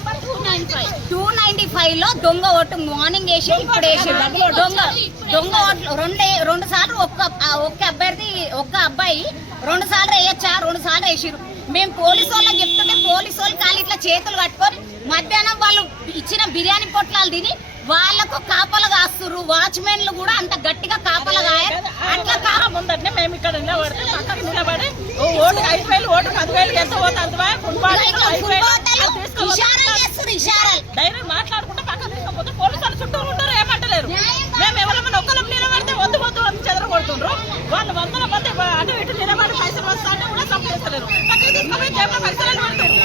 295 లో దొంగ vote morning వేసి ఇప్పుడు వేసి దొంగ ఓట్లు రెండు సార్లు ఒక్క అబ్బాయి 2 సార్లు వేయచ్చా 2 సార్లు వేసిరు. మేము పోలీసు వాళ్ళకి చెప్తుంటే పోలీసు వాళ్ళు కాళ్ళు ఇట్లా చేతులు కట్టుకొని మధ్యాహ్నం వాళ్ళు ఇచ్చిన బిర్యానీ పొట్లాలు తిని వాళ్ళకు కాపలు కాస్తురు. వాచ్మెన్లు కూడా అంత గట్టిగా కాపలు కాయారు. అట్లా ముందంటే మేము ఇక్కడ నిలబడితే పక్కన నిలబడి ఓటు 5,000 ఓటు 10,000 ఎంత పోతుంది డైరెక్ట్ మాట్లాడుకుంటే పక్కన తీసుకపోతే పోలీసు వాళ్ళు చుట్టూ ఉంటారు, ఏమంటలేరు. మేము ఎవరైనా ఒక్కరు నిలబడితే వద్దు అని చెదరగొడుతుండ్రు. వాళ్ళు 100 మంది అటు ఇటు నిలబడి పైసలు వస్తాంటే కూడా సంపేస్తలేరు. పక్కన తీసుకొని జేబులో పైసలు పడుతుంది.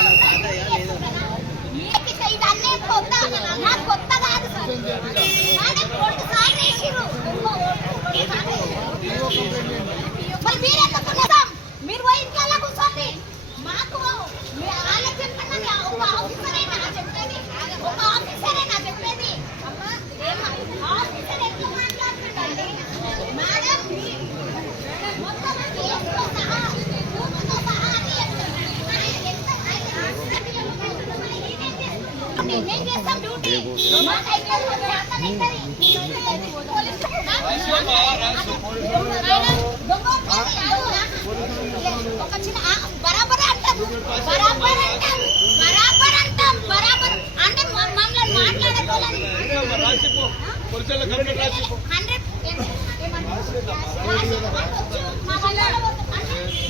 మీరు పోయి ఇంట్లో కూర్చోండి. మాకు వాళ్ళకి చెప్పండి. ఒక ఆఫీసరేనా చెప్పేది? ఒక ఆఫీసరేనా చెప్పేది? ఆఫీసర్ ఎట్లా మాట్లాడుతుందండి మేడం? మొత్తం కేసుతో సహా ఊపుతో సహా నేను చేస్తాం డ్యూటీ. ఒక చిన్న బరాబర్ అంటాం అంటే మమ్మల్ని మాట్లాడకోవాలని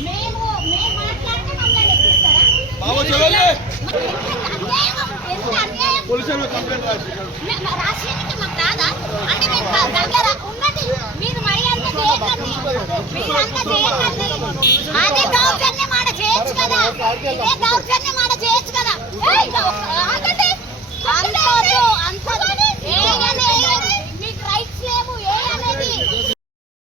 మేము మాట్లాడితే మమ్మల్ని ఎక్కిస్తారా? రాష్ట్రానికి మాకు రాదా అంటే మేము దగ్గర ఉన్నది. మీరు మరి అంత చేయకండి, మీరంతా చేయకండి. అదే దౌర్జన్యం ఆడ చేయొచ్చు కదా. ఇదే దౌర్జన్యం